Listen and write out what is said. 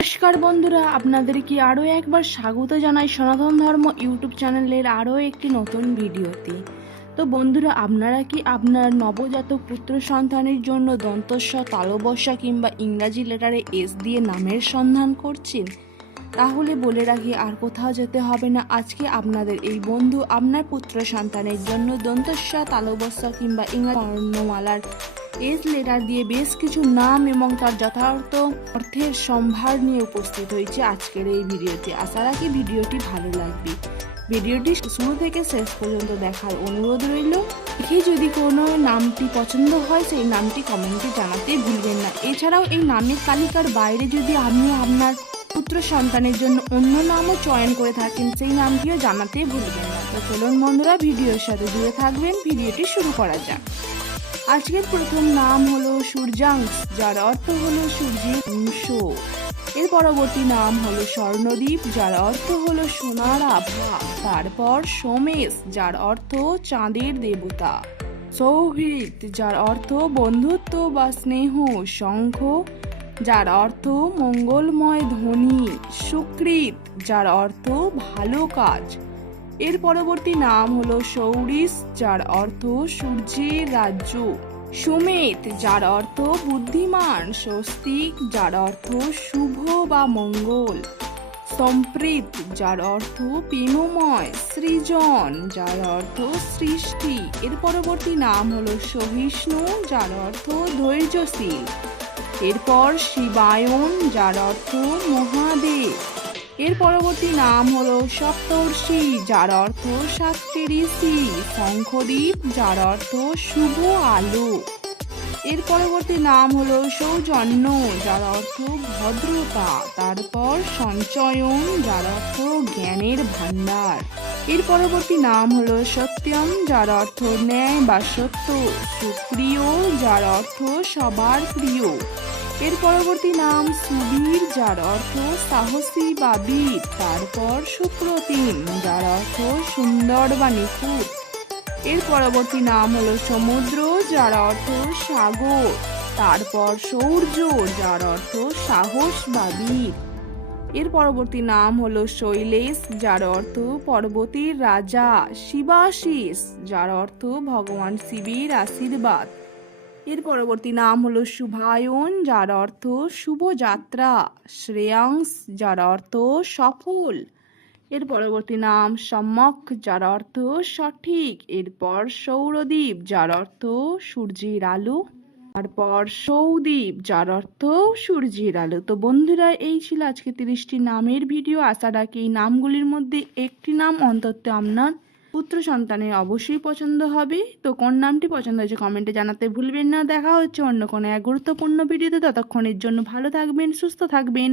নমস্কার বন্ধুরা, আপনাদেরকে আরও একবার স্বাগত জানাই সনাতন ধর্ম ইউটিউব চ্যানেলের আরও একটি নতুন ভিডিওতে। তো বন্ধুরা, আপনারা কি আপনার নবজাতক পুত্র সন্তানের জন্য দন্তস্ব তালবস্যা কিংবা ইংরাজি লেটারে এস দিয়ে নামের সন্ধান করছেন? তাহলে বলে রাখি, আর কোথাও যেতে হবে না। আজকে আপনাদের এই বন্ধু আপনার পুত্র সন্তানের জন্য দন্তস্ব তালবস্যা কিংবা ইংরাজি বর্ণমালার এস লেটার দিয়ে বেশ কিছু নাম এবং তার যথার্থ অর্থের সম্ভার নিয়ে উপস্থিত হয়েছে আজকের এই ভিডিওতে। আশা রাখি ভিডিওটি ভালো লাগবে। ভিডিওটি শুরু থেকে শেষ পর্যন্ত দেখার অনুরোধ রইল। দেখে যদি কোনো নামটি পছন্দ হয়, সেই নামটি কমেন্টে জানাতে ভুলবেন না। এছাড়াও এই নামের তালিকার বাইরে যদি আপনি আপনার পুত্র সন্তানের জন্য অন্য নামও চয়ন করে থাকেন, সেই নামটিও জানাতে ভুলবেন না। তো চলুন বন্ধুরা, ভিডিওর সাথে জুড়ে থাকবেন। ভিডিওটি শুরু করা যাক। আজকের প্রথম নাম হলো সূর্যাংশ, যার অর্থ হলো সূর্যের অংশ। এর পরবর্তী নাম হলো স্বর্ণদ্বীপ, যার অর্থ হলো সোনার আভা। তারপর সোমেশ, যার অর্থ চাঁদের দেবতা। সৌহৃদ যার অর্থ বন্ধুত্ব বা স্নেহ, শঙ্খ, যার অর্থ মঙ্গলময় ধ্বনি। সুকৃত, যার অর্থ ভালো কাজ। এর পরবর্তী নাম হলো সৌরিশ যার অর্থ সূর্যের রাজ্য। সুমেত, যার অর্থ বুদ্ধিমান, স্বস্তিক, যার অর্থ শুভ বা মঙ্গল। সম্প্রীত, যার অর্থ প্রেমময়, সৃজন, যার অর্থ সৃষ্টি। এর পরবর্তী নাম হলো সহিষ্ণু, যার অর্থ ধৈর্যশীল। এরপর শিবায়ন, যার অর্থ মহাদেব। এর পরবর্তী নাম হলো সপ্তর্ষি, যার অর্থ সাতটি ঋষি। শঙ্খদ্বীপ, যার অর্থ শুভ আলো। এর পরবর্তী নাম হলো সৌজন্য, যার অর্থ ভদ্রতা। তারপর সঞ্চয়ন, যার অর্থ জ্ঞানের ভান্ডার এর পরবর্তী নাম হলো সত্যম, যার অর্থ ন্যায় বা সত্য। সুপ্রিয়, যার অর্থ সবার প্রিয়। এর পরবর্তী নাম সুবীর, যার অর্থ সাহসী বা বীর। তারপর সুপ্রতিম, যার অর্থ সুন্দর বা নিখুঁত। এর পরবর্তী নাম হলো সমুদ্র, যার অর্থ সাগর। তারপর সৌর্য, যার অর্থ সাহস বা বীর। এর পরবর্তী নাম হলো শৈলেশ, যার অর্থ পর্বতীর রাজা। শিবাশিস, যার অর্থ ভগবান শিবের আশীর্বাদ। এর পরবর্তী নাম হলো শুভায়ন, যার অর্থ শুভযাত্রা, শ্রেয়াংশ, যার অর্থ সফল। এর পরবর্তী নাম সম্যক, যার অর্থ সঠিক। এরপর সৌরদ্বীপ যার অর্থ সূর্যের আলো। তারপর সৌদীপ, যার অর্থ সূর্যের আলো। তো বন্ধুরা, এই ছিল আজকে তিরিশটি নামের ভিডিও। আশা রাখি এই নামগুলির মধ্যে একটি নাম অন্তত আপনার পুত্র সন্তানের অবশ্যই পছন্দ হবে। তো কোন নামটি পছন্দ হয়েছে কমেন্টে জানাতে ভুলবেন না। দেখা হচ্ছে অন্য কোনো এক গুরুত্বপূর্ণ ভিডিওতে ততক্ষণের জন্য ভালো থাকবেন, সুস্থ থাকবেন।